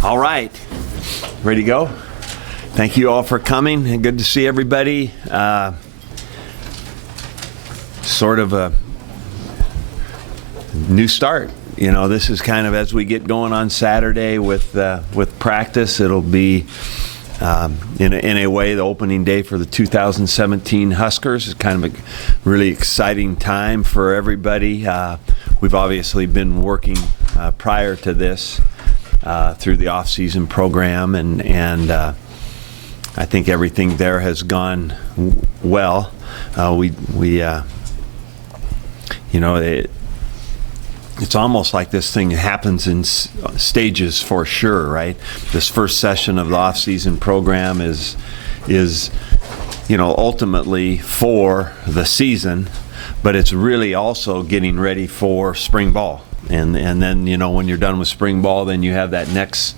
All right, ready to go? Thank you all for coming. Good to see everybody. Sort of a new start. You know, this is kind of as we get going on Saturday with practice. It'll be in a way the opening day for the 2017 Huskers. It's kind of a really exciting time for everybody. We've obviously been working prior to this through the off-season program, and I think everything there has gone well. It's almost like this thing happens in stages for sure, right? This first session of the off-season program is ultimately for the season, but it's really also getting ready for spring ball. And then, when you're done with spring ball, then you have that next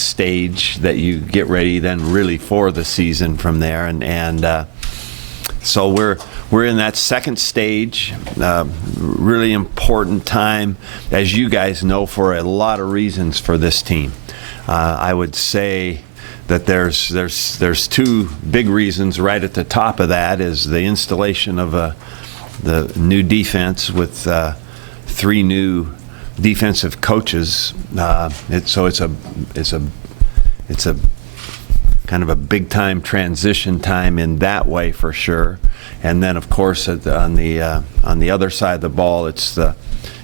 stage that you get ready then really for the season from there. And so we're in that second stage, really important time, as you guys know, for a lot of reasons for this team. I would say that there's two big reasons. Right at the top of that is the installation of the new defense with three new defensive coaches. It's a kind of a big time transition time in that way for sure. And then of course on the other side of the ball, it's the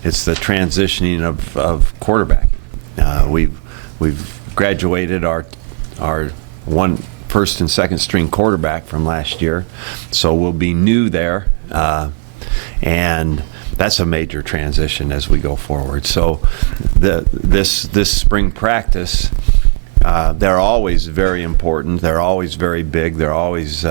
transitioning of quarterback. We've graduated our one first and second string quarterback from last year, so we'll be new there, and that's a major transition as we go forward. So this spring practice, they're always very important. They're always very big. They're always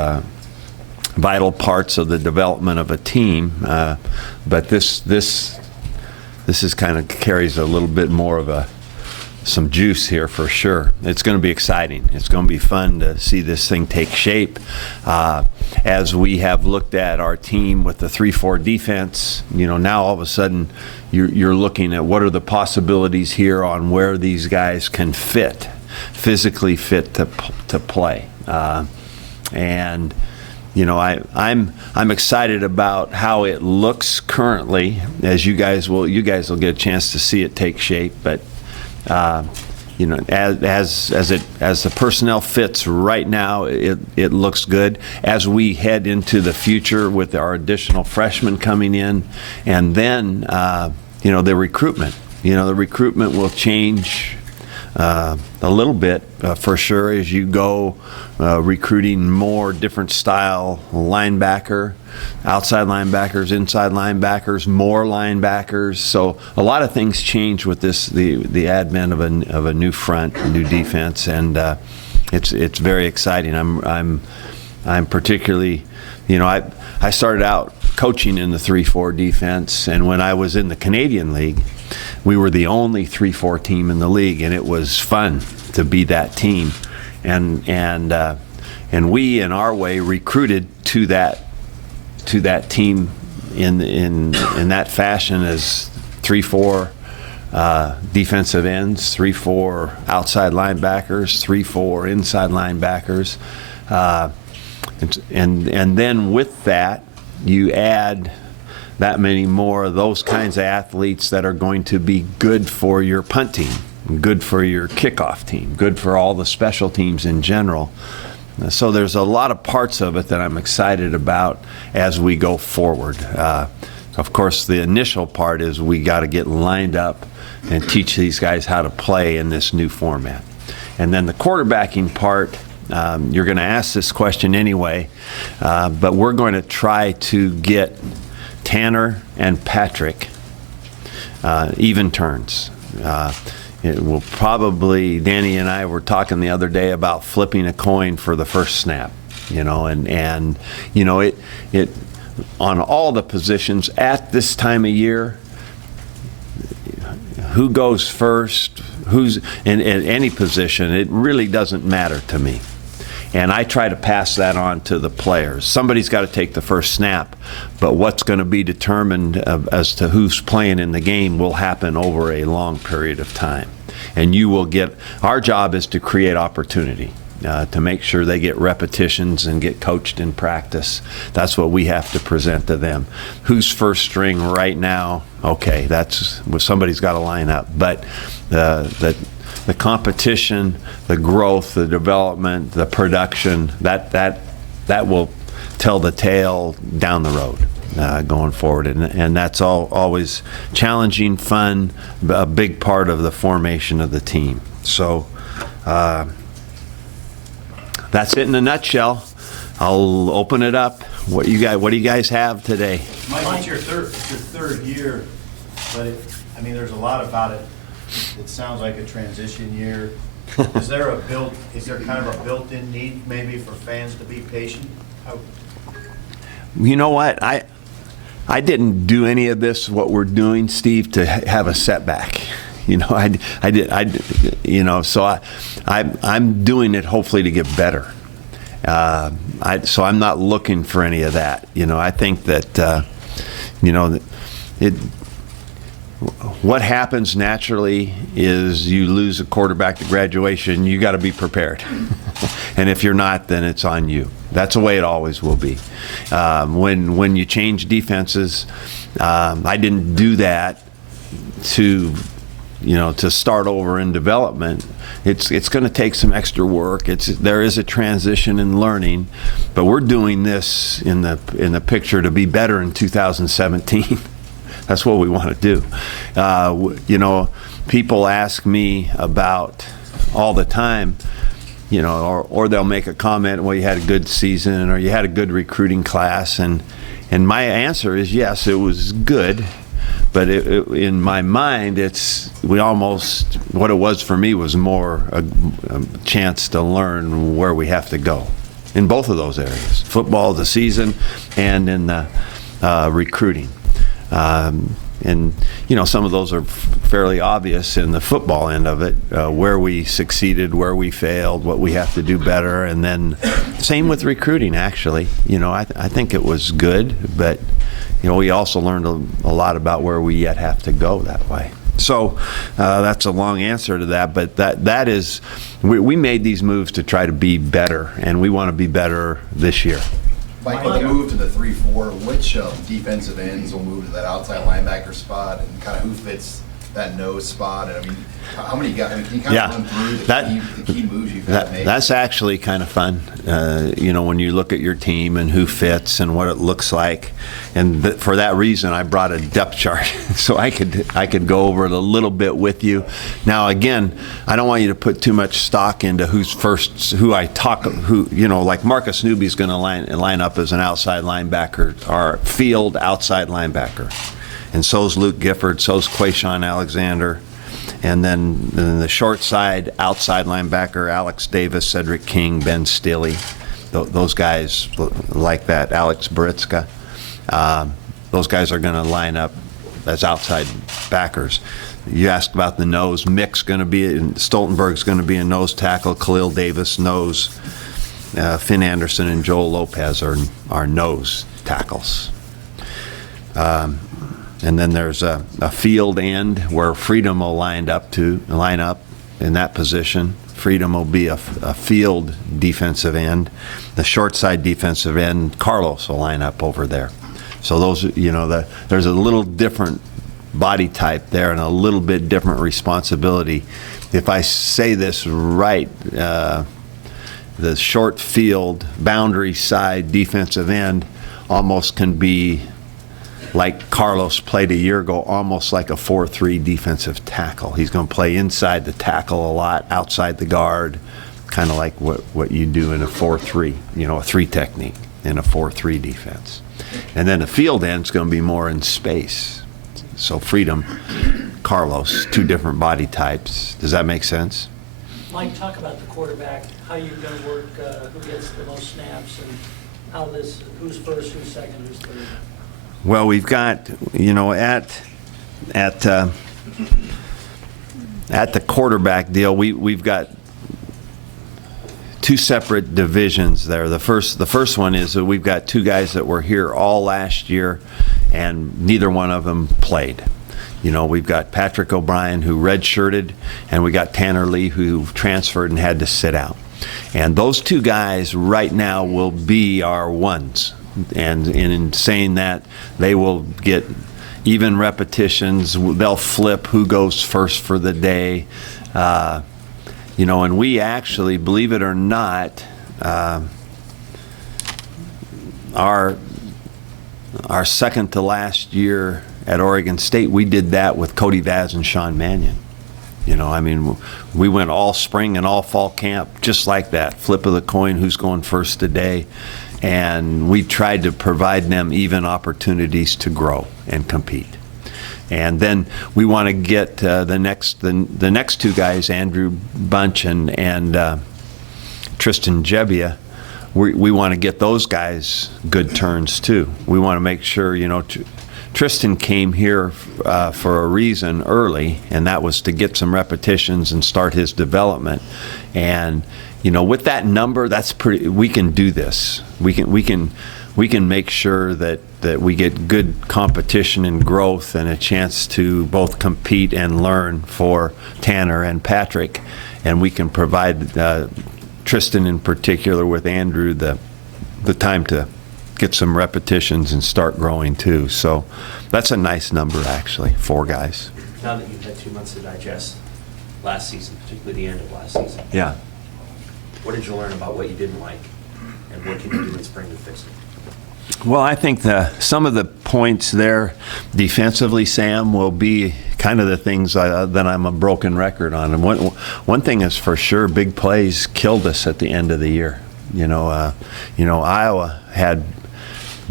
vital parts of the development of a team. But this is kind of carries a little bit more of some juice here for sure. It's going to be exciting. It's going to be fun to see this thing take shape. As we have looked at our team with the 3-4 defense, now all of a sudden you're looking at what are the possibilities here on where these guys can physically fit to play. And I'm excited about how it looks currently, as you guys will get a chance to see it take shape. But as the personnel fits right now, it looks good. As we head into the future with our additional freshmen coming in, and then the recruitment. The recruitment will change a little bit for sure as you go recruiting more different style linebacker, outside linebackers, inside linebackers, more linebackers. So a lot of things change with this, the advent of a new front, a new defense, and it's very exciting. I'm particularly, I started out coaching in the 3-4 defense, and when I was in the Canadian League, we were the only 3-4 team in the league, and it was fun to be that team. And we, in our way, recruited to that team in that fashion as 3-4 defensive ends, 3-4 outside linebackers, 3-4 inside linebackers, and then with that you add that many more of those kinds of athletes that are going to be good for your punt team, good for your kickoff team, good for all the special teams in general. So there's a lot of parts of it that I'm excited about as we go forward. Of course, the initial part is we got to get lined up and teach these guys how to play in this new format. And then the quarterbacking part, you're going to ask this question anyway, but we're going to try to get Tanner and Patrick even turns. It will probably, Danny and I were talking the other day about flipping a coin for the first snap, it on all the positions at this time of year, who goes first, who's in any position, it really doesn't matter to me. And I try to pass that on to the players. Somebody's got to take the first snap, but what's going to be determined as to who's playing in the game will happen over a long period of time. And you will get, our job is to create opportunity. To make sure they get repetitions and get coached in practice. That's what we have to present to them. Who's first string right now? Okay, that's somebody's got to line up. But the competition, the growth, the development, the production, that will tell the tale down the road going forward. And that's always challenging, fun, a big part of the formation of the team. So. That's it in a nutshell. I'll open it up. What do you guys have today? Mike, it's your third year, but there's a lot about it. It sounds like a transition year. Is there kind of a built-in need maybe for fans to be patient? You know what? I didn't do any of this, what we're doing, Steve, to have a setback. So I'm doing it hopefully to get better. So I'm not looking for any of that. I think that, what happens naturally is you lose a quarterback to graduation, you got to be prepared. And if you're not, then it's on you. That's the way it always will be. When you change defenses, I didn't do that to start over in development. It's going to take some extra work. There is a transition in learning, but we're doing this in the picture to be better in 2017. That's what we want to do. People ask me about all the time, or they'll make a comment, well, you had a good season, or you had a good recruiting class, and my answer is yes, it was good. But in my mind, what it was for me was more a chance to learn where we have to go in both of those areas, football, the season, and in the recruiting. And some of those are fairly obvious in the football end of it, where we succeeded, where we failed, what we have to do better, and then same with recruiting, actually. I think it was good, but we also learned a lot about where we yet have to go that way. So that's a long answer to that, but that is, we made these moves to try to be better, and we want to be better this year. Mike, when they move to the 3-4, which defensive ends will move to that outside linebacker spot, and kind of who fits that nose spot? And how many guys? Can you kind of run through the key moves you've had to make? That's actually kind of fun. When you look at your team and who fits and what it looks like, and for that reason, I brought a depth chart so I could go over it a little bit with you. Now, again, I don't want you to put too much stock into who's first, like Marcus Newby's going to line up as an outside linebacker, or field outside linebacker. And so's Luke Gifford, so's Quayshawn Alexander. And then the short side, outside linebacker, Alex Davis, Cedric King, Ben Stilley. Those guys like that, Alex Baritzka. Those guys are going to line up as outside backers. You asked about the nose. Mick's going to be, Stoltenberg's going to be a nose tackle. Khalil Davis, nose. Finn Anderson and Joel Lopez are nose tackles. And then there's a field end where Freedom will line up in that position. Freedom will be a field defensive end. The short side defensive end, Carlos will line up over there. So those, there's a little different body type there and a little bit different responsibility. If I say this right, the short field boundary side defensive end almost can be like Carlos played a year ago, almost like a 4-3 defensive tackle. He's going to play inside the tackle a lot, outside the guard, kind of like what you do in a 4-3, a 3 technique in a 4-3 defense. And then the field end's going to be more in space. So Freedom, Carlos, 2 different body types. Does that make sense? Mike, talk about the quarterback, how you're going to work, who gets the most snaps, and who's first, who's second, who's third. Well, we've got, at the quarterback deal, we've got two separate divisions there. The first one is that we've got two guys that were here all last year, and neither one of them played. You know, we've got Patrick O'Brien, who redshirted, and we got Tanner Lee, who transferred and had to sit out. And those two guys right now will be our ones. And in saying that, they will get even repetitions. They'll flip who goes first for the day. You know, and we actually, believe it or not, our second to last year at Oregon State, we did that with Cody Vaz and Sean Mannion. You know, I mean, we went all spring and all fall camp just like that. Flip of the coin, who's going first today. And we tried to provide them even opportunities to grow and compete. And then we want to get the next two guys, Andrew Bunch and Tristan Jebbia. We want to get those guys good turns too. We want to make sure, you know, Tristan came here for a reason early, and that was to get some repetitions and start his development. And you know, with that number, that's pretty. We can do this. We can make sure that we get good competition and growth and a chance to both compete and learn for Tanner and Patrick, and we can provide Tristan in particular with Andrew the time to get some repetitions and start growing too. So that's a nice number, actually, 4 guys. Now that you've had 2 months to digest last season, particularly the end of last season, Yeah. what did you learn about what you didn't like, and what can you do in spring to fix it? Well, I think some of the points there defensively, Sam, will be kind of the things that I'm a broken record on. And one thing is for sure, big plays killed us at the end of the year. You know, Iowa had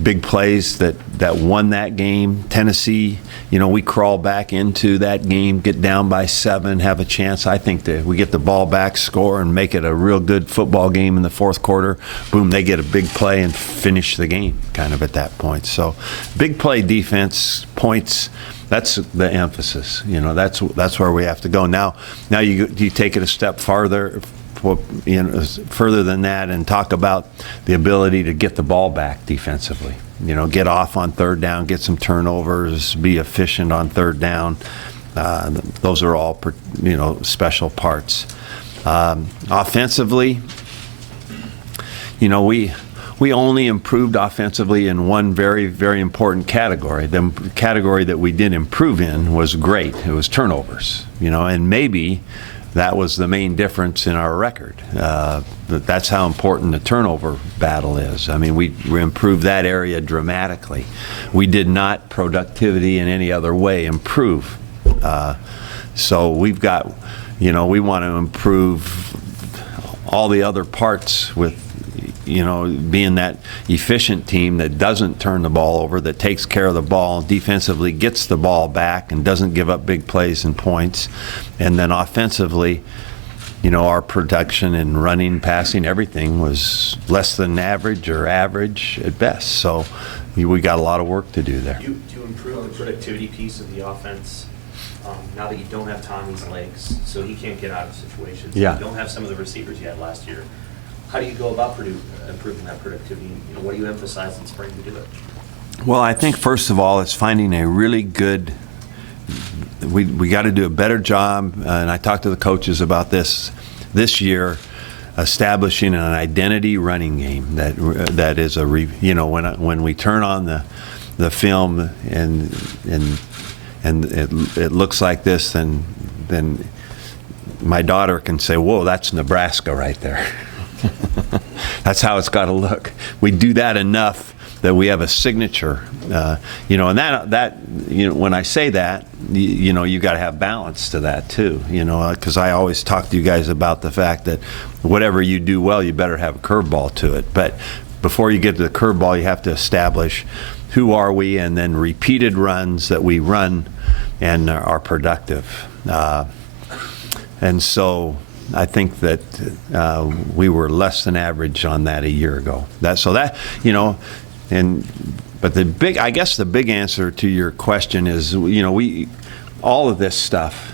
big plays that won that game. Tennessee, you know, we crawl back into that game, get down by 7, have a chance. I think that we get the ball back, score, and make it a real good football game in the fourth quarter. Boom, they get a big play and finish the game kind of at that point. So big play defense, points, that's the emphasis. You know, that's where we have to go. Now you take it a step farther, you know, further than that, and talk about the ability to get the ball back defensively. You know, get off on third down, get some turnovers, be efficient on third down. Those are all, you know, special parts. Offensively, you know, we only improved offensively in one very, very important category. The category that we did improve in was great. It was turnovers. You know, and maybe that was the main difference in our record. That's how important the turnover battle is. I mean, we improved that area dramatically. We did not productivity in any other way improve. So we've got, you know, we want to improve all the other parts with, you know, being that efficient team that doesn't turn the ball over, that takes care of the ball, defensively gets the ball back and doesn't give up big plays and points. And then offensively, you know, our production and running, passing, everything was less than average or average at best. So we got a lot of work to do there. To improve the productivity piece of the offense, now that you don't have Tommy's legs, so he can't get out of situations. Yeah. You don't have some of the receivers you had last year. How do you go about improving that productivity? You know, what do you emphasize in spring to do it? Well, I think first of all, it's finding a really good. We got to do a better job, and I talked to the coaches about this year, establishing an identity running game that is you know, when we turn on the film and it looks like this, then my daughter can say, "Whoa, that's Nebraska right there." That's how it's got to look. We do that enough that we have a signature, you know, and that you know, when I say that, you know, you got to have balance to that too, you know, because I always talk to you guys about the fact that whatever you do well, you better have a curveball to it. But before you get to the curveball, you have to establish who are we, and then repeated runs that we run and are productive. And so I think that we were less than average on that a year ago. You know, but I guess the big answer to your question is, you know, all of this stuff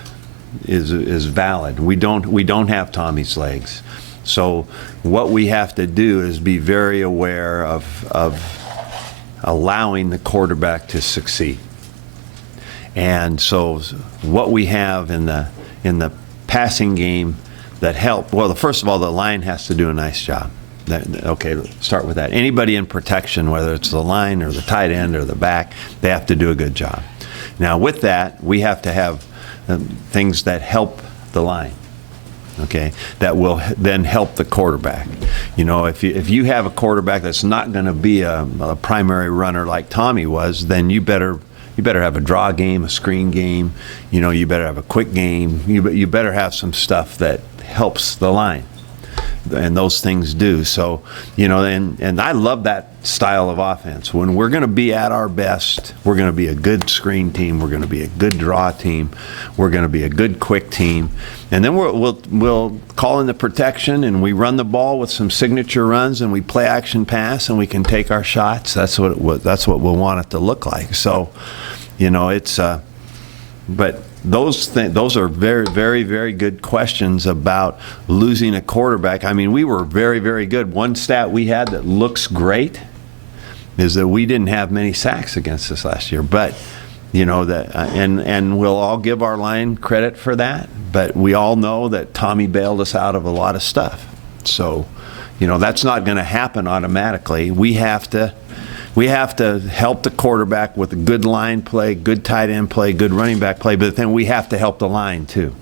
is valid. We don't have Tommy's legs. So what we have to do is be very aware of allowing the quarterback to succeed. And so what we have in the passing game that help, well, first of all, the line has to do a nice job. Okay, let's start with that. Anybody in protection, whether it's the line or the tight end or the back, they have to do a good job. Now, with that, we have to have things that help the line, okay, that will then help the quarterback. You know, if you have a quarterback that's not going to be a primary runner like Tommy was, then you better have a draw game, a screen game. You know, you better have a quick game. You better have some stuff that helps the line. And those things do. So, you know, and I love that style of offense. When we're going to be at our best, we're going to be a good screen team. We're going to be a good draw team. We're going to be a good quick team. And then we'll call in the protection, and we run the ball with some signature runs, and we play action pass, and we can take our shots. That's what we'll want it to look like. So, you know, it's but those are very, very, very good questions about losing a quarterback. I mean, we were very, very good. One stat we had that looks great is that we didn't have many sacks against us last year. But, you know, that and we'll all give our line credit for that. But we all know that Tommy bailed us out of a lot of stuff. So, you know, that's not going to happen automatically. We have to help the quarterback with a good line play, good tight end play, good running back play, but then we have to help the line too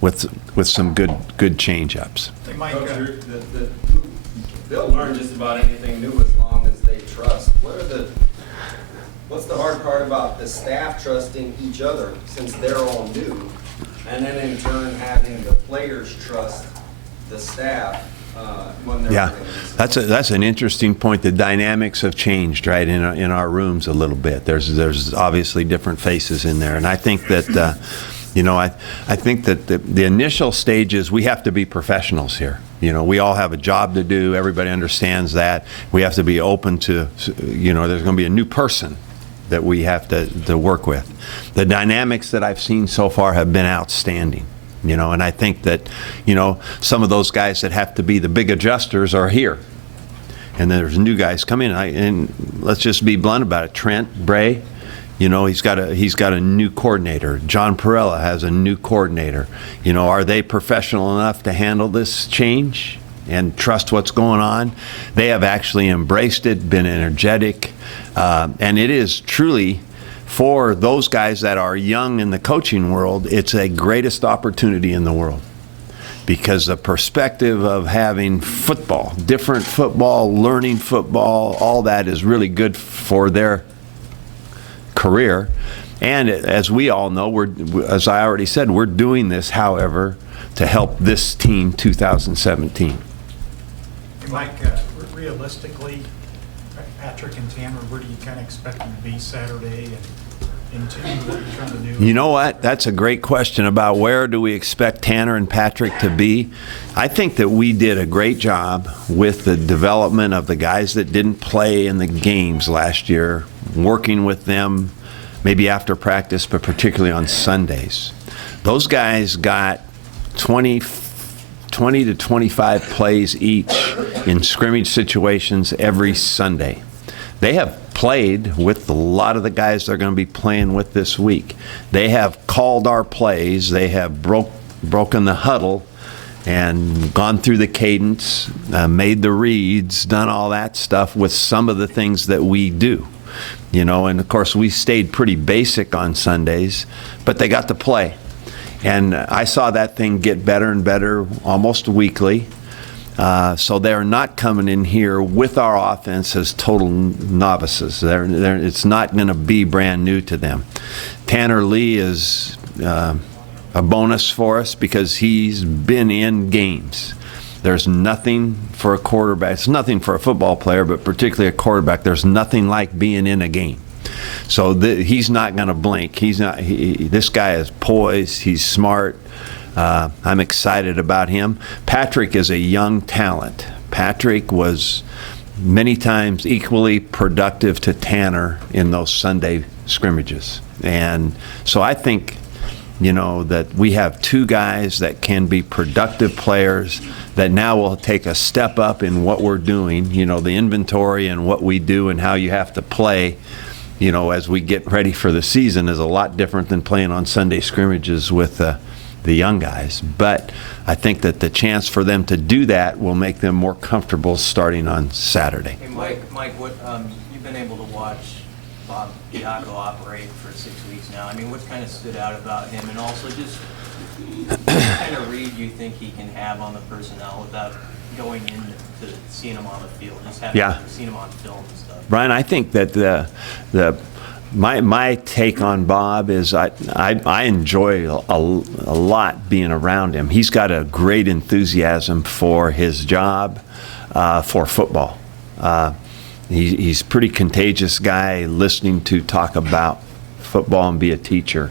with some good change-ups. Hey, Mike, they'll learn just about anything new as long as they trust. What's the hard part about the staff trusting each other since they're all new, and then in turn having the players trust the staff? Yeah, that's an interesting point. The dynamics have changed, right, in our rooms a little bit. There's obviously different faces in there, and I think that you know, I think that the initial stages, we have to be professionals here. You know, we all have a job to do. Everybody understands that. We have to be open to, you know, there's going to be a new person that we have to work with. The dynamics that I've seen so far have been outstanding. You know, and I think that, you know, some of those guys that have to be the big adjusters are here. And there's new guys coming in. And let's just be blunt about it. Trent Bray, you know, he's got a new coordinator. John Perella has a new coordinator. You know, are they professional enough to handle this change and trust what's going on? They have actually embraced it, been energetic, and it is truly, for those guys that are young in the coaching world, it's a greatest opportunity in the world, because the perspective of having football, different football, learning football, all that is really good for their career. And as we all know, as I already said, we're doing this, however, to help this team 2017. Mike, realistically, Patrick and Tanner, where do you kind of expect them to be Saturday, and into what you're trying to do? You know what? That's a great question about where do we expect Tanner and Patrick to be. I think that we did a great job with the development of the guys that didn't play in the games last year, working with them maybe after practice, but particularly on Sundays. Those guys got 20 to 25 plays each in scrimmage situations every Sunday. They have played with a lot of the guys they're going to be playing with this week. They have called our plays. They have broken the huddle and gone through the cadence, made the reads, done all that stuff with some of the things that we do. You know, and of course we stayed pretty basic on Sundays, but they got to play. And I saw that thing get better and better almost weekly. So they're not coming in here with our offense as total novices. It's not going to be brand new to them. Tanner Lee is a bonus for us because he's been in games. There's nothing for a quarterback. It's nothing for a football player, but particularly a quarterback. There's nothing like being in a game. So he's not going to blink. This guy is poised. He's smart. I'm excited about him. Patrick is a young talent. Patrick was many times equally productive to Tanner in those Sunday scrimmages. And so I think, you know, that we have two guys that can be productive players that now will take a step up in what we're doing, the inventory and what we do and how you have to play, as we get ready for the season is a lot different than playing on Sunday scrimmages with the young guys. But I think that the chance for them to do that will make them more comfortable starting on Saturday. Hey, Mike, what, you've been able to watch Bob Diaco operate for 6 weeks now. I mean, what kind of stood out about him? And also just what kind of read you think he can have on the personnel without going into seeing him on the field, just having seen him on film and stuff? Brian, I think that my take on Bob is I enjoy a lot being around him. He's got a great enthusiasm for his job, for football. He's a pretty contagious guy listening to talk about football and be a teacher.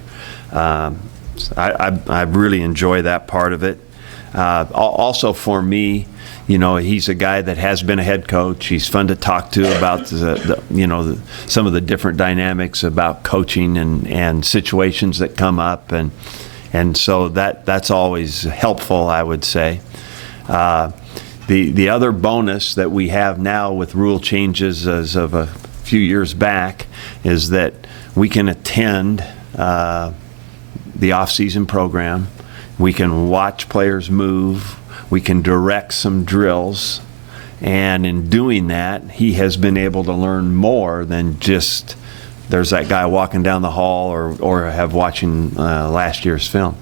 I really enjoy that part of it. Also for me, he's a guy that has been a head coach. He's fun to talk to about some of the different dynamics about coaching and situations that come up, and so that's always helpful, I would say. The other bonus that we have now with rule changes as of a few years back is that we can attend the off-season program. We can watch players move. We can direct some drills. And in doing that, he has been able to learn more than just there's that guy walking down the hall or have watching last year's film.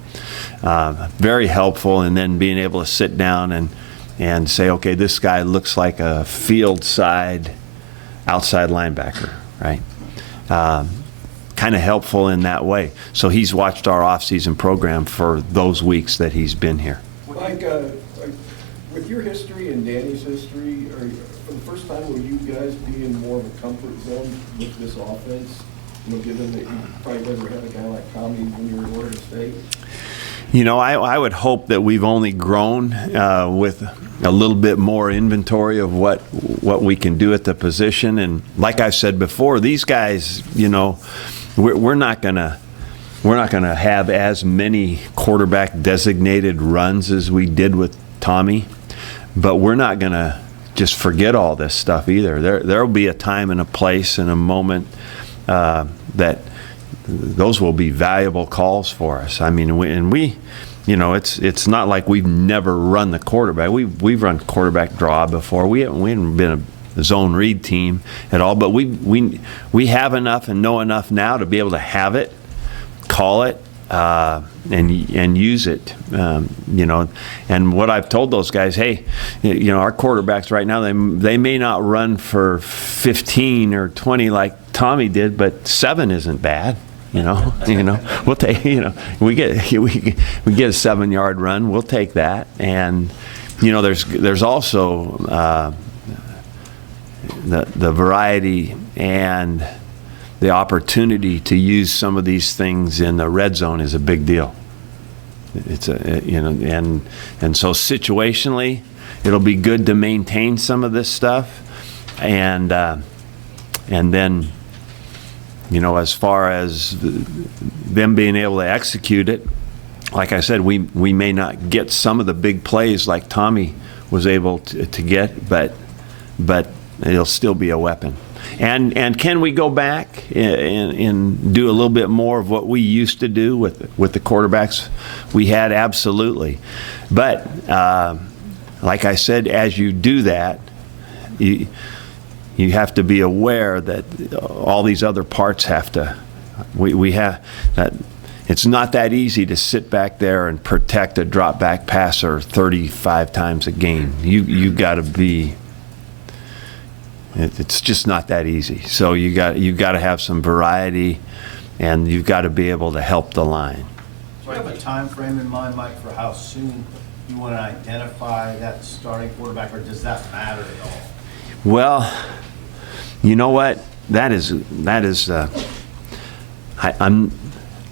Very helpful, and then being able to sit down and say, okay, this guy looks like a field side outside linebacker, right? Kind of helpful in that way. So he's watched our off-season program for those weeks that he's been here. Mike, with your history and Danny's history, for the first time, will you guys be in more of a comfort zone with this offense? Given that you probably never had a guy like Tommy when you were at Oregon State? I would hope that we've only grown with a little bit more inventory of what we can do at the position. And like I said before, these guys, we're not gonna have as many quarterback designated runs as we did with Tommy, but we're not gonna just forget all this stuff either. There'll be a time and a place and a moment that those will be valuable calls for us. I mean, it's not like we've never run the quarterback. We've run quarterback draw before. We haven't been a zone read team at all, but we have enough and know enough now to be able to have it, call it, and use it. And what I've told those guys, hey, our quarterbacks right now, they may not run for 15 or 20 like Tommy did, but 7 isn't bad. We'll take. We get a 7-yard run. We'll take that. And there's also the variety and the opportunity to use some of these things in the red zone is a big deal. And so situationally, it'll be good to maintain some of this stuff, and then. As far as them being able to execute it, like I said, we may not get some of the big plays like Tommy was able to get, but it'll still be a weapon. And can we go back and do a little bit more of what we used to do with the quarterbacks we had? Absolutely. But like I said, as you do that, you have to be aware that all these other parts have to, we have that. It's not that easy to sit back there and protect a drop back passer 35 times a game. You got to be, it's just not that easy. So you got to have some variety, and you've got to be able to help the line. Do you have a time frame in mind, Mike, for how soon you want to identify that starting quarterback, or does that matter at all? Well, you know what? That is.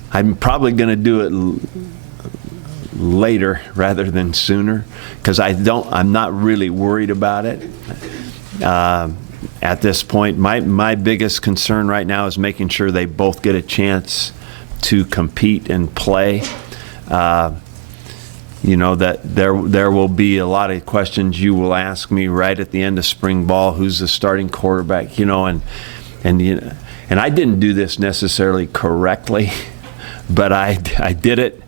I'm probably going to do it later rather than sooner, because I'm not really worried about it at this point. My biggest concern right now is making sure they both get a chance to compete and play. that there will be a lot of questions you will ask me right at the end of spring ball. Who's the starting quarterback? And I didn't do this necessarily correctly, but I did it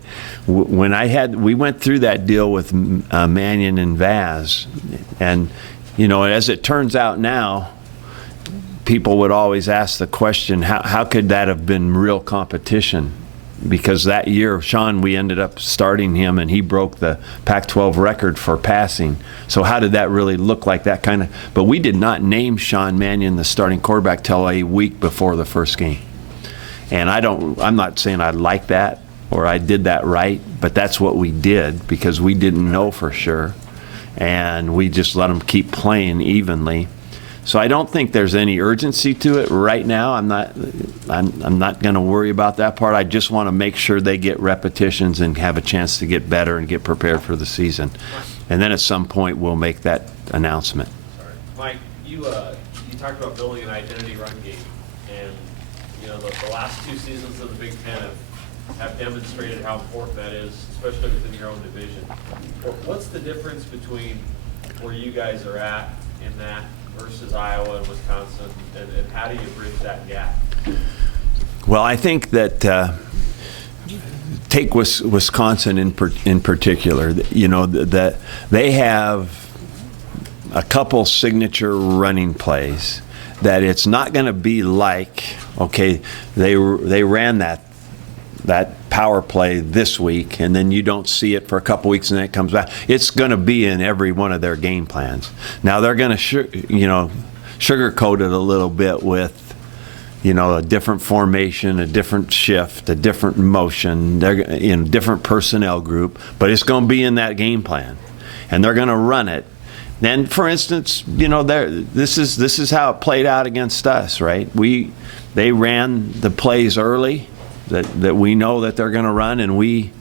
when we went through that deal with Mannion and Vaz, and as it turns out now, people would always ask the question, how could that have been real competition? Because that year, Sean, we ended up starting him, and he broke the Pac-12 record for passing. So how did that really look like that kind of? But we did not name Sean Mannion the starting quarterback till a week before the first game. And I'm not saying I like that or I did that right, but that's what we did because we didn't know for sure, and we just let him keep playing evenly. So I don't think there's any urgency to it right now. I'm not going to worry about that part. I just want to make sure they get repetitions and have a chance to get better and get prepared for the season. And then at some point we'll make that announcement. Sorry. Mike, you talked about building an identity run game, and the last 2 seasons of the Big Ten have demonstrated how important that is, especially within your own division. What's the difference between where you guys are at in that versus Iowa and Wisconsin, and how do you bridge that gap? Well, I think that take Wisconsin in particular. That they have a couple signature running plays that it's not going to be like, okay, they ran that power play this week, and then you don't see it for a couple weeks, and then it comes back. It's going to be in every one of their game plans. Now they're going to sugarcoat it a little bit with a different formation, a different shift, a different motion. They're in different personnel group, but it's going to be in that game plan, and they're going to run it. Then, for instance, this is how it played out against us, right? They ran the plays early that we know that they're going to run, and we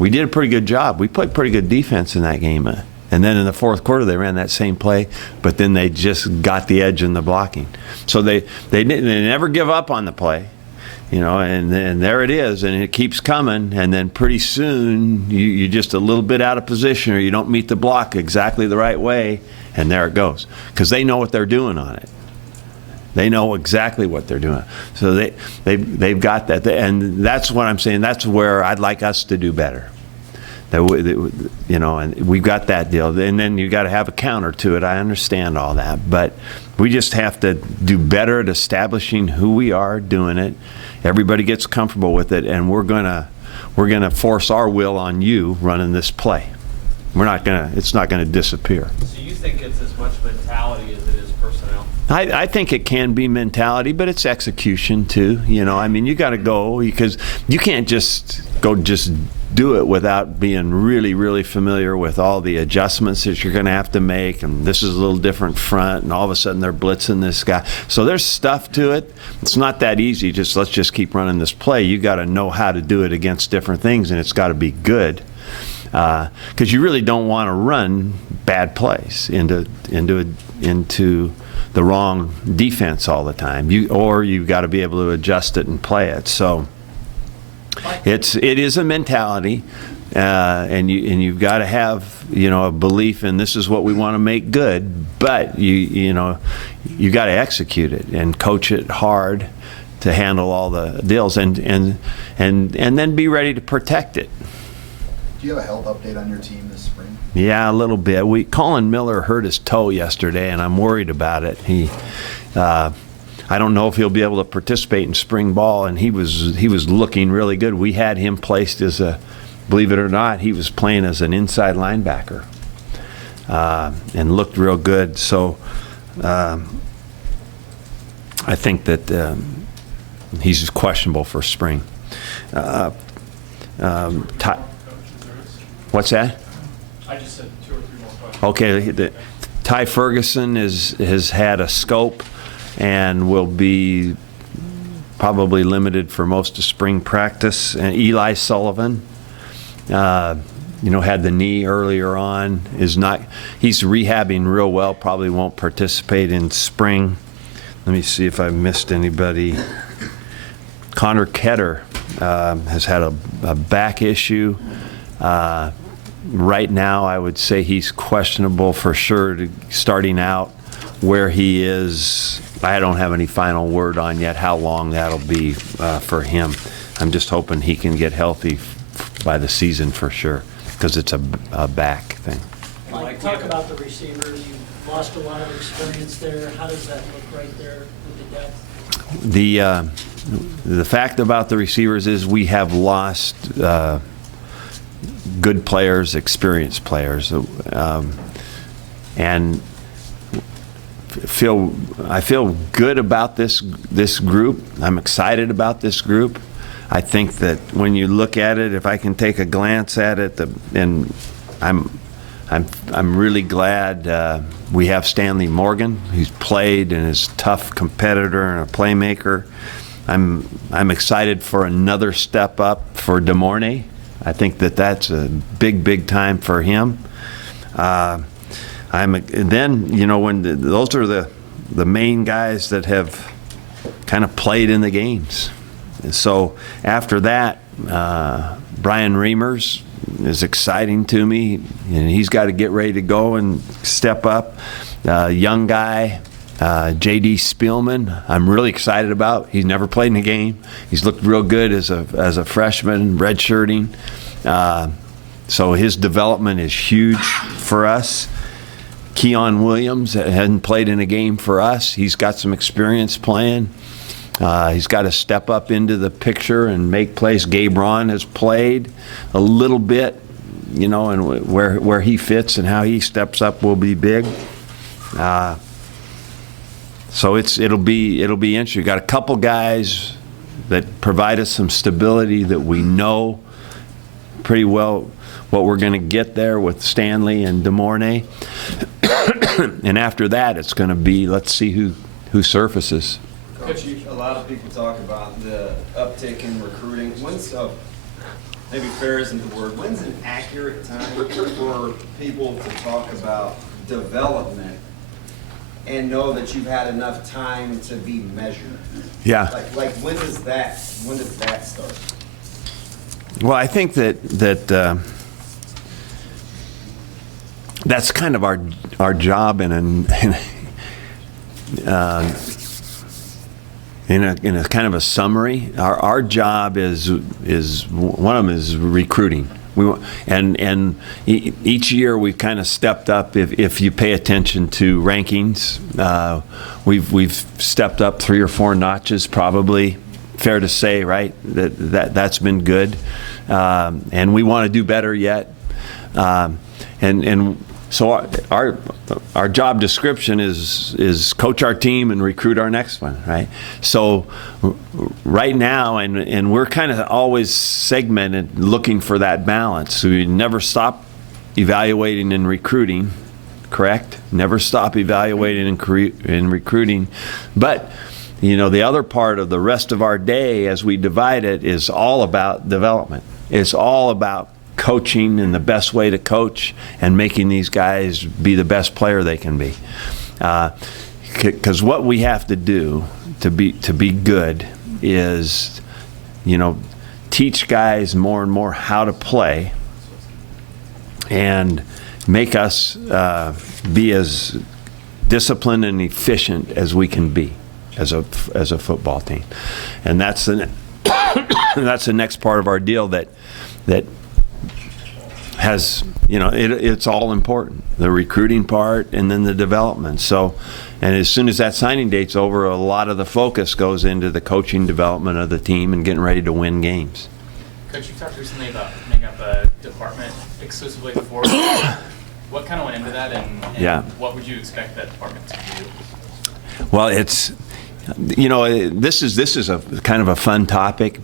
did a pretty good job. We played pretty good defense in that game. And then in the fourth quarter, they ran that same play, but then they just got the edge in the blocking. So they never give up on the play, and there it is, and it keeps coming, and then pretty soon you're just a little bit out of position, or you don't meet the block exactly the right way, and there it goes. Because they know what they're doing on it. They know exactly what they're doing. So they've got that. And that's what I'm saying. That's where I'd like us to do better. And we've got that deal. And then you got to have a counter to it. I understand all that. But we just have to do better at establishing who we are doing it. Everybody gets comfortable with it. And we're gonna force our will on you running this play. It's not gonna disappear. So you think it's as much mentality as it is personnel? I think it can be mentality, but it's execution too. You got to go, because you can't just do it without being really, really familiar with all the adjustments that you're going to have to make. And this is a little different front, and all of a sudden they're blitzing this guy. So there's stuff to it. It's not that easy. Let's just keep running this play. You got to know how to do it against different things, and it's got to be good. Because you really don't want to run bad plays into the wrong defense all the time. You've got to be able to adjust it and play it. So it is a mentality, and you've got to have a belief in this is what we want to make good. But you got to execute it and coach it hard to handle all the deals, and then be ready to protect it. Do you have a health update on your team this spring? Yeah, a little bit. Colin Miller hurt his toe yesterday, and I'm worried about it. I don't know if he'll be able to participate in spring ball, and he was looking really good. We had him placed as believe it or not, he was playing as an inside linebacker, and looked real good. So I think that he's questionable for spring. What's that? I just said 2 or 3 more questions. Okay, Ty Ferguson has had a scope and will be probably limited for most of spring practice. And Eli Sullivan, had the knee earlier on, he's rehabbing real well, probably won't participate in spring. Let me see if I missed anybody. Connor Ketter has had a back issue. Right now, I would say he's questionable for sure starting out. Where he is, I don't have any final word on yet how long that'll be for him. I'm just hoping he can get healthy by the season for sure, because it's a back thing. Mike, talk about the receivers. You lost a lot of experience there. How does that look right there with the depth? The fact about the receivers is we have lost good players, experienced players, and I feel good about this group. I'm excited about this group. I think that when you look at it, if I can take a glance at it, and I'm really glad we have Stanley Morgan, who's played and is a tough competitor and a playmaker. I'm excited for another step up for DeMornay. I think that's a big time for him. Then, you know, when those are the main guys that have kind of played in the games. So after that, Brian Reimers is exciting to me, and he's got to get ready to go and step up. Young guy, J.D. Spielman, I'm really excited about. He's never played in a game. He's looked real good as a freshman, redshirting. So his development is huge for us. Keon Williams hadn't played in a game for us. He's got some experience playing. He's got to step up into the picture and make plays. Gabe Ron has played a little bit, you know, and where he fits and how he steps up will be big. So it'll be interesting. We've got a couple guys that provide us some stability that we know pretty well what we're going to get there with Stanley and DeMornay. And after that, it's going to be, let's see who surfaces. Coach, a lot of people talk about the uptick in recruiting. When's, maybe fair isn't the word, when's an accurate time for people to talk about development and know that you've had enough time to be measured? Yeah. Like when does that start? Well, I think that that's kind of our job in a kind of a summary. Our job is one of them is recruiting. And each year we've kind of stepped up. If you pay attention to rankings, we've stepped up 3 or 4 notches, probably. Fair to say, right? That's been good, and we want to do better yet. And so our job description is coach our team and recruit our next one, right? So right now, and we're kind of always segmented, looking for that balance. So we never stop evaluating and recruiting, correct? Never stop evaluating and recruiting, but you know, the other part of the rest of our day as we divide it is all about development. It's all about coaching and the best way to coach and making these guys be the best player they can be. Because what we have to do to be good is, you know, teach guys more and more how to play and make us be as disciplined and efficient as we can be as a football team. And that's the that's the next part of our deal that has, you know, it's all important, the recruiting part and then the development. So, and as soon as that signing date's over, a lot of the focus goes into the coaching development of the team and getting ready to win games. Coach, you talked recently about opening up a department exclusively for what kind of went into that, and Yeah. what would you expect that department to do? Well, it's, you know, this is a kind of a fun topic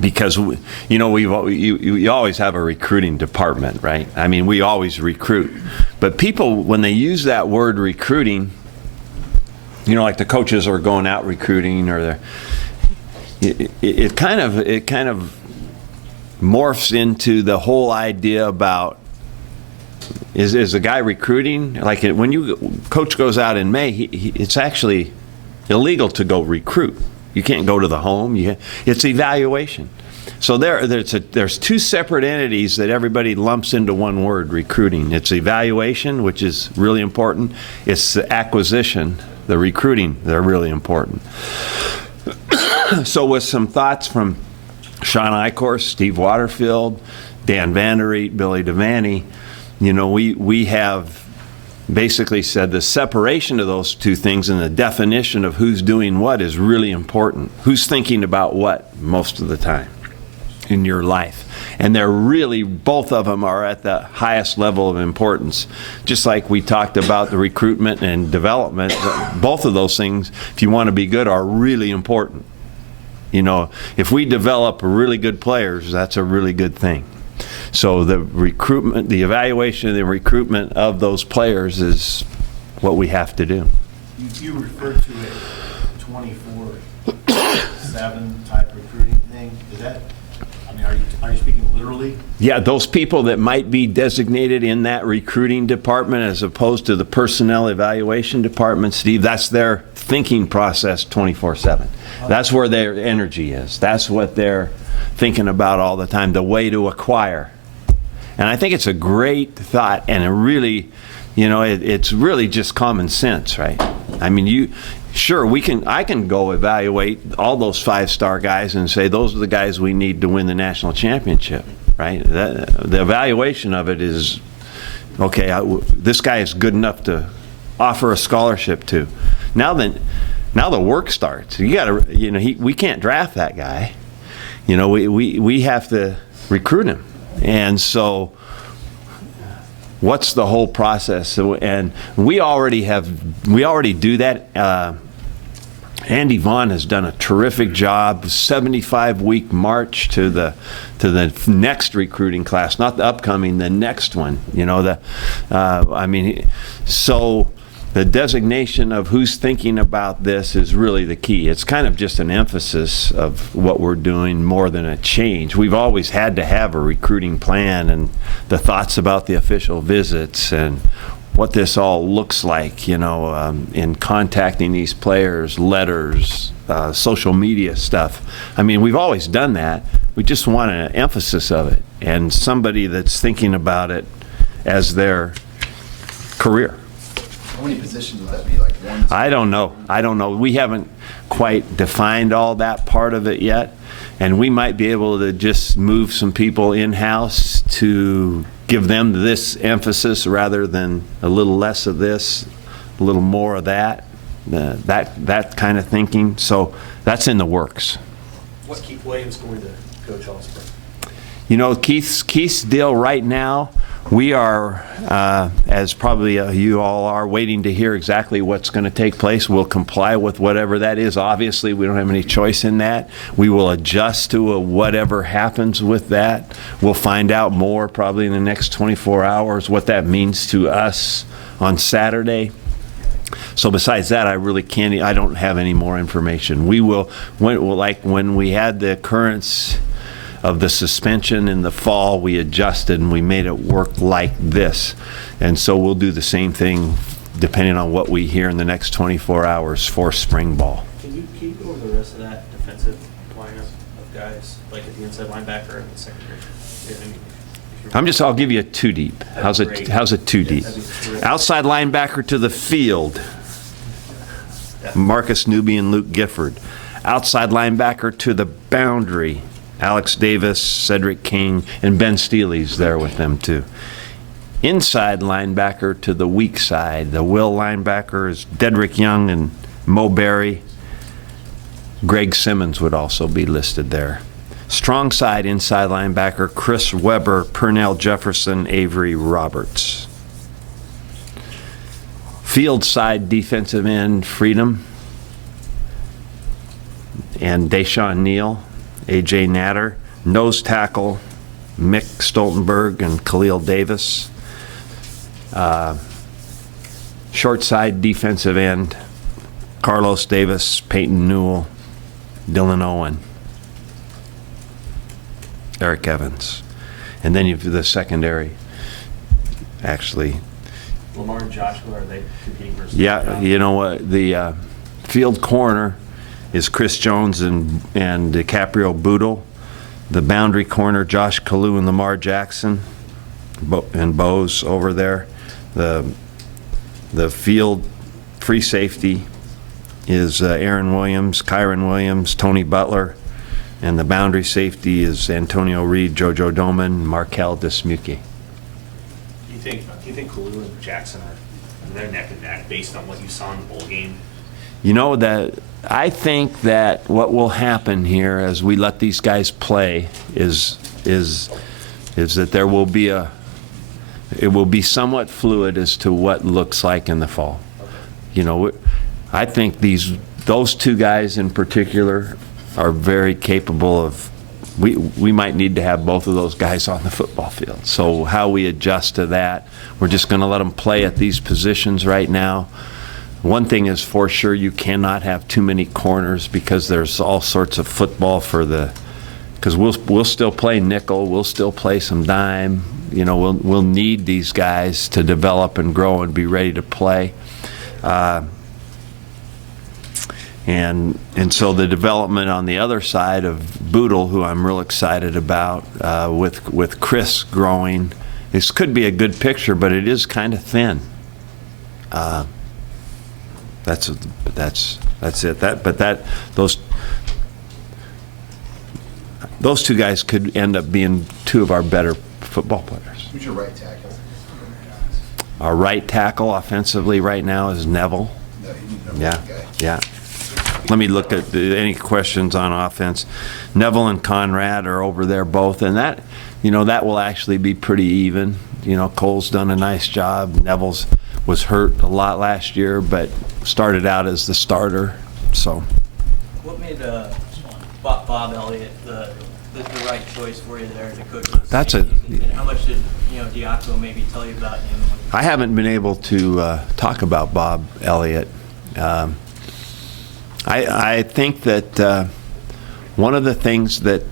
because, you know, you always have a recruiting department, right? I mean, we always recruit. But people, when they use that word recruiting, you know, like the coaches are going out recruiting, or it kind of morphs into the whole idea about, is a guy recruiting? Like when coach goes out in May, it's actually illegal to go recruit. You can't go to the home. It's evaluation. So there's two separate entities that everybody lumps into one word, recruiting. It's evaluation, which is really important. It's the acquisition, the recruiting, they're really important. So with some thoughts from Sean Eichhorst, Steve Waterfield, Dan Vandereet, Billy Devaney, we have basically said the separation of those two things and the definition of who's doing what is really important. Who's thinking about what most of the time in your life. And they're really, both of them are at the highest level of importance. Just like we talked about the recruitment and development, both of those things, if you want to be good, are really important. If we develop really good players, that's a really good thing. So the recruitment, the evaluation and the recruitment of those players is what we have to do. You referred to a 24/7 type recruiting thing. Is that, are you speaking literally? Yeah, those people that might be designated in that recruiting department as opposed to the personnel evaluation department, Steve, that's their thinking process 24/7. That's where their energy is. That's what they're thinking about all the time, the way to acquire. And I think it's a great thought, and it's really just common sense, right? I mean, I can go evaluate all those 5-star guys and say those are the guys we need to win the national championship, right? The evaluation of it is, okay, this guy is good enough to offer a scholarship to. Now the work starts. You got to, we can't draft that guy. We have to recruit him. And so what's the whole process? And we already do that. Andy Vaughn has done a terrific job, 75-week march to the next recruiting class, not the upcoming, the next one. So the designation of who's thinking about this is really the key. It's kind of just an emphasis of what we're doing more than a change. We've always had to have a recruiting plan and the thoughts about the official visits and what this all looks like, in contacting these players, letters, social media stuff. We've always done that. We just want an emphasis of it and somebody that's thinking about it as their career. How many positions would that be, like one? I don't know. We haven't quite defined all that part of it yet, and we might be able to just move some people in-house to give them this emphasis rather than a little less of this, a little more of that, that kind of thinking. So that's in the works. What's Keith Williams going to coach all spring? Keith's deal right now, we are, as probably you all are, waiting to hear exactly what's going to take place. We'll comply with whatever that is. Obviously, we don't have any choice in that. We will adjust to whatever happens with that. We'll find out more probably in the next 24 hours what that means to us on Saturday. So besides that, I don't have any more information. We will, when we had the occurrence of the suspension in the fall, we adjusted and we made it work like this. And so we'll do the same thing depending on what we hear in the next 24 hours for spring ball. Can you go over the rest of that defensive lineup of guys, like at the inside linebacker and the secondary? I'll give you a 2 deep. How's it 2 deep? Outside linebacker to the field, Marcus Newby and Luke Gifford. Outside linebacker to the boundary, Alex Davis, Cedric King, and Ben Steely's there with them too. Inside linebacker to the weak side, the will linebacker is Dedrick Young and Mo Berry. Greg Simmons would also be listed there. Strong side inside linebacker, Chris Weber, Pernell Jefferson, Avery Roberts. Field side defensive end, Freedom and Deshaun Neal, A.J. Natter. Nose tackle, Mick Stoltenberg and Khalil Davis. Short side defensive end, Carlos Davis, Peyton Newell, Dylan Owen, Eric Evans. And then you've the secondary, actually. Lamar and Joshua, are they competing versus? Yeah, you know what, the field corner is Chris Jones and DiCaprio Boodle. The boundary corner, Josh Kalu and Lamar Jackson, and Bose over there. The field free safety is Aaron Williams, Kyron Williams, Tony Butler, and the boundary safety is Antonio Reed, Jojo Doman, Markel Dismuke. Do you think Kalu and Jackson they're neck and neck based on what you saw in the bowl game? You know, that I think that what will happen here as we let these guys play is that there will be it will be somewhat fluid as to what looks like in the fall. You know, I think those two guys in particular are very capable of. We might need to have both of those guys on the football field. So how we adjust to that, we're just going to let them play at these positions right now. One thing is for sure, you cannot have too many corners because there's all sorts of football because we'll still play nickel, we'll still play some dime. You know, we'll need these guys to develop and grow and be ready to play. And so the development on the other side of Boodle, who I'm real excited about, with Chris growing, this could be a good picture, but it is kind of thin. That's it. Those two guys could end up being two of our better football players. Who's your right tackle? Our right tackle offensively right now is Neville. No, he's number Yeah, one guy. yeah. Let me look at any questions on offense. Neville and Conrad are over there both, and that will actually be pretty even. You know, Cole's done a nice job. Neville's was hurt a lot last year, but started out as the starter. So, What made Bob Elliott the right choice for you there to coach? And how much did Diaco maybe tell you about him? I haven't been able to talk about Bob Elliott. I think that one of the things that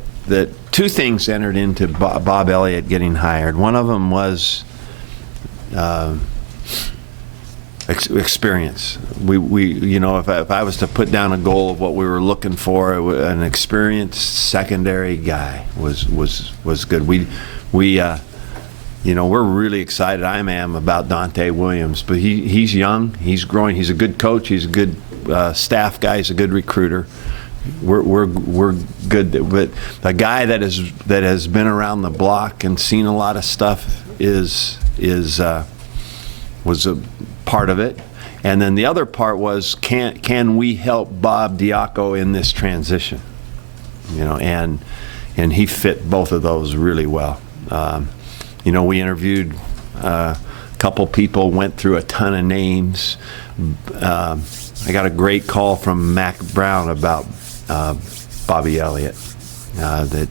two things entered into Bob Elliott getting hired. One of them was experience. If I was to put down a goal of what we were looking for, an experienced secondary guy was good. We're really excited. I am about Dante Williams, but he's young, he's growing, he's a good coach, he's a good staff guy, he's a good recruiter. We're good, but a guy that has been around the block and seen a lot of stuff was a part of it. And then the other part was, can we help Bob Diaco in this transition? And he fit both of those really well. We interviewed a couple people, went through a ton of names. I got a great call from Mac Brown about Bobby Elliott. That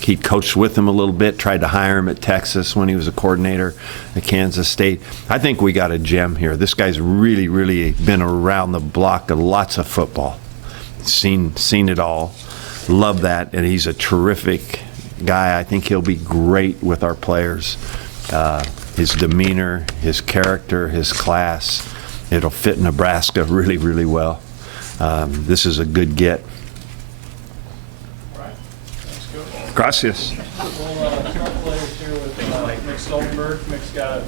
he coached with him a little bit, tried to hire him at Texas when he was a coordinator at Kansas State. I think we got a gem here. This guy's really, really been around the block of lots of football. Seen it all. Love that, and he's a terrific guy. I think he'll be great with our players. His demeanor, his character, his class, it'll fit Nebraska really, really well. This is a good get. Gracias. We'll start players here with Mick Stoltenberg. Mick's got a